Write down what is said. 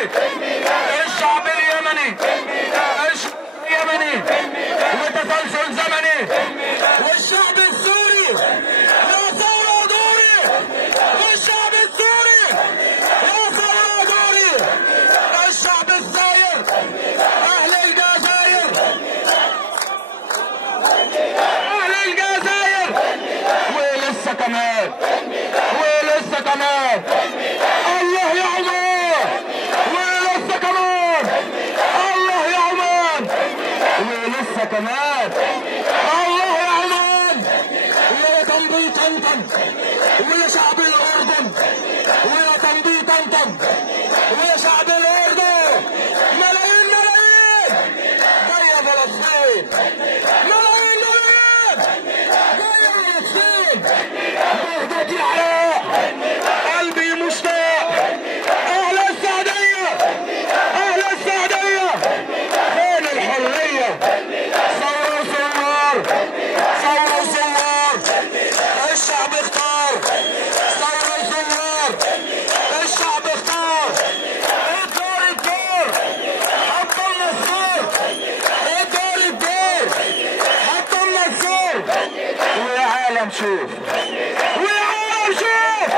الشعب اليمني وتسلسل زمني، والشعب السوري لا ثورة دوري، والشعب السوري لا ثورة دوري، الشعب الثاير أهل الجزائر، أهل الجزائر، ولسه كمان ولسه كمان الله يا عمان، ولسه كمان الله يا عمان، ولسه كمان الله يا عمان، ويا تنبيط طنطا، ويا شعب الأردن، ويا تنبيط طنطا، ويا شعب الأردن، ملايين ملايين جاية فلسطين، ملايين ملايين جاية فلسطين، بهجتي العراق، قلبي مشتاق، أهل السعودية، أهل السعودية، فين الحرية؟ ثورة ثوار، ثورة ثوار، الشعب اختار، ثورة ثوار، الشعب اختار، الدور الدور، حطمنا الثور، الدور الدور، حطمنا الثور، ويا عالم شوف، ويا عالم شوف